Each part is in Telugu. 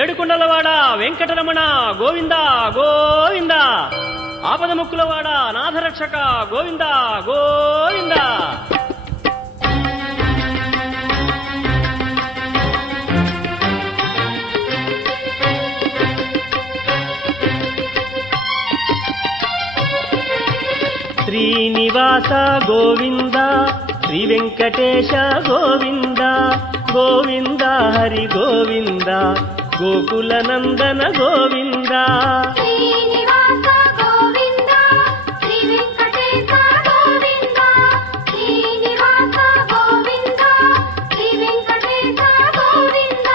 ఏడుకొండలవాడ వెంకటరమణ గోవింద గోవింద, ఆపదముక్కులవాడ నాథరక్షక గోవింద గోవింద. శ్రీనివాస గోవింద, శ్రీ వెంకటేశ గోవింద గోవింద, హరి గోవింద, గోకుల నందన గోవింద. శ్రీనివాస గోవింద, శ్రీ వెంకటేశ గోవింద, శ్రీనివాస గోవింద, శ్రీ వెంకటేశ గోవింద.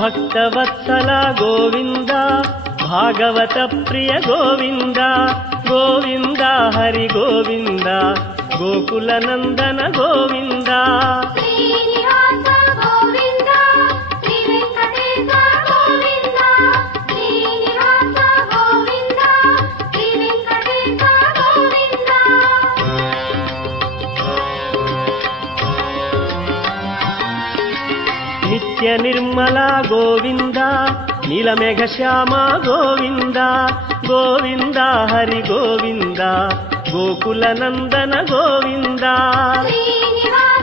భక్తవత్సల గోవింద, భాగవత ప్రియ గోవింద గోవింద, హరి గోవింద, గోకుల నందన గోవింద. శ్రీనివాస గోవింద, శ్రీ వెంకటేశ గోవింద, శ్రీనివాస గోవింద, శ్రీ వెంకటేశ గోవింద. నిత్య నిర్మల గోవింద, నీలమేఘ శ్యామ గోవింద గోవింద, హరి గోవింద, గోకుల నందన గోవింద. శ్రీనివాస